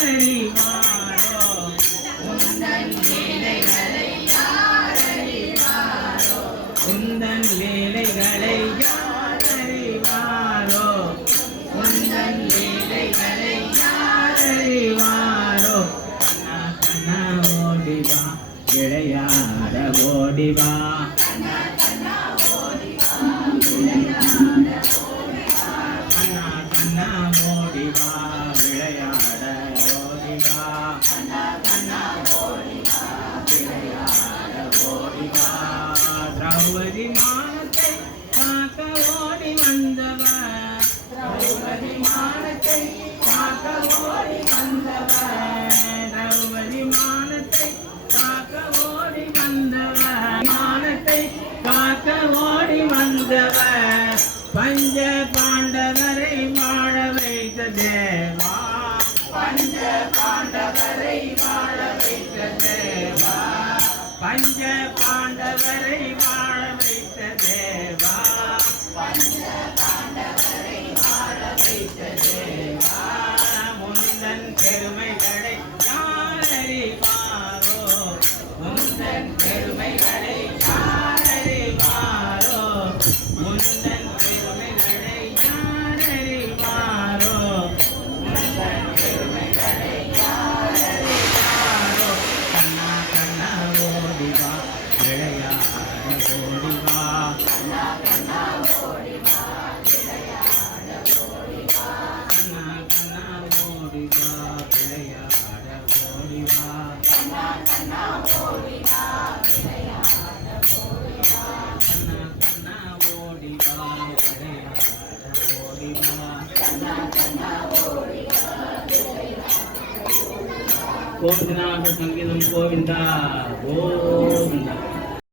அறிவாரோ உந்தன் லீலைகளை யார் உந்தன் லீலைகளை யார் உந்தன் லீலைகளை யார் கண்ணா ஓடிவா விளையாட ஓடிவா. திரௌபதி காக்க ஓடி வந்தவர். திரௌபதி காக்க ஓடி வந்தவர். மானத்தை காக்க ஓடி வந்தவர். பஞ்ச பாண்டவரை வாழ வைத்த தேவா பஞ்ச பாண்டவரை வாழ வைத்த தேவா பஞ்ச பாண்டவரை வாழ வைத்த தேவா விளையாட ஓடிவா கண்ணா கண்ணா ஓடிவா விளையாட ஓடிவா கண்ணா கண்ணா ஓடிவா விளையாட ஓடிவா கோவிந்தநாத சங்கீதம் கோவிந்தா கோவிந்தா